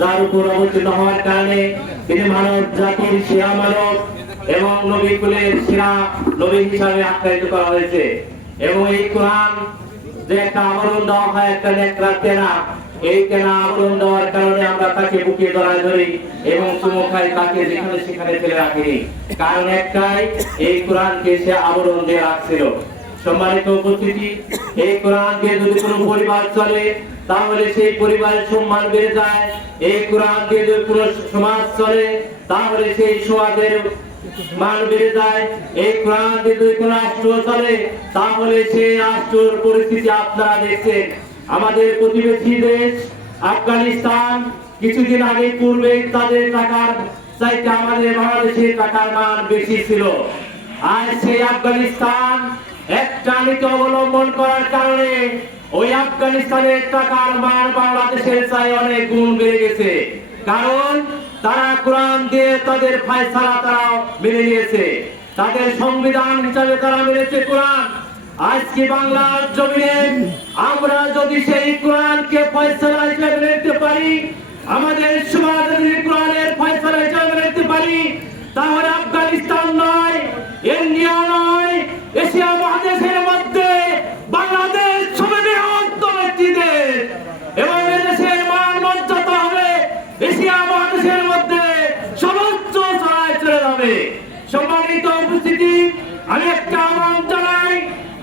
যার উপর অবতীর্ণ হওয়ার কারণে তিনি মানব জাতির সেরা মানব এবং নবী কুলের সেরা নবী হিসাবে আখ্যায়িত করা হয়েছে। এবং এই কোরআন যে একটা আবরণ দেওয়া হয়, একটা নেকড়া তেনা এই তেনা আবরণ দেওয়ার কারণে আমরা তাকে বুকে ধরায় ধরি এবং চুমো তাকে যেখানে সেখানে ফেলে রাখিনি। কারণ একটাই, এই কোরআনকে সে আবরণ দিয়ে রাখছিল। সম্মানিত উপস্থিতি, এই কোরআন দিয়ে যদি কোনো পরিবার চলে, তাহলে সেই পরিবারের সম্মান বেড়ে যায়। এই কোরআন দিয়ে যদি কোনো সমাজ চলে, তাহলে সেই সমাজের মান বেড়ে যায়। এই কোরআন দিয়ে যদি কোনো রাষ্ট্র চলে, তাহলে সেই রাষ্ট্রের পরিস্থিতি আপনারা দেখছেন। আমাদের প্রতিবেশী দেশ, আফগানিস্তান, কিছুদিন আগে পূর্বে তাদের টাকার চাইতে আমাদের বাংলাদেশের টাকার মান বেশি ছিল। আর সেই আফগানিস্তান একটা নীতি অবলম্বন করার কারণে ওই আফগানিস্তানের টাকার মান বাংলাদেশের চাই অনেক গুণ বেড়ে গেছে। কারণ তারা কোরআন দিয়ে তাদের ফায়সালা তারা মেনে নিয়েছে। তাদের সংবিধান হিসাবে তারা মেনেছে কোরআন। আজকে বাংলার জমিনে আমরা যদি সেই কোরআনকে ফয়সালা হিসাবে নিতে পারি, আমাদের সমাজ কোরআনের ফয়সালা হিসাবে নিতে পারি, তাহলে আফগানিস্তান নয় ইন্ডিয়া নয় উপস্থিতি আমি একটা আহ্বান জানাই,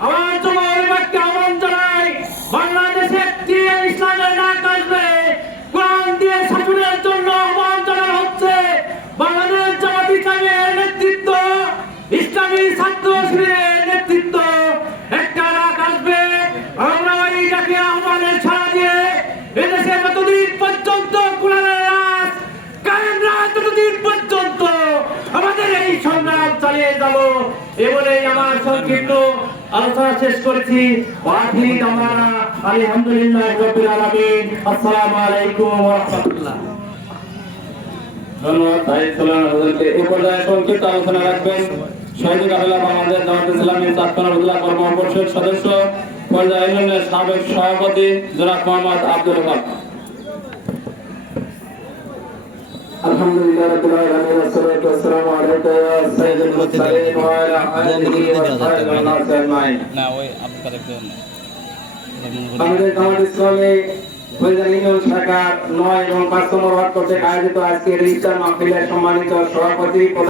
আমার যুবককে আহ্বান জানাই, বাংলাদেশে একটি ইসলামের ডাক আসবে, কোরআন দিয়ে শাসনের জন্য আহ্বান জানানো হচ্ছে, বাংলাদেশ জামাত ইসলামের নেতৃত্ব, ইসলামী ছাত্র শিবিরের নেতৃত্ব, একটা ডাক আসবে, আমরা এই ডাকে আহ্বানের ছাড়া দিয়ে এদেশে যতদিন পর্যন্ত কোরআনের রাজ কায়েম হয় ততদিন পর্যন্ত চালিয়ে যাব। এ বলেই আমার সংক্ষিপ্ত আলোচনা শেষ করেছি। আলহামদুলিল্লাহ আলামিন। আসসালামু আলাইকুম ওয়া রাহমাতুল্লাহ। সদস্য পর্যায়ে সাবেক সভাপতি জনাব মোহাম্মদ আব্দুল হক আমাদের ইসলামী নয় এবং পাঁচ নম্বর ওয়ার্ড কর্তৃক আয়োজিত আজকের ইফতার মাহফিলের সম্মানিত সভাপতি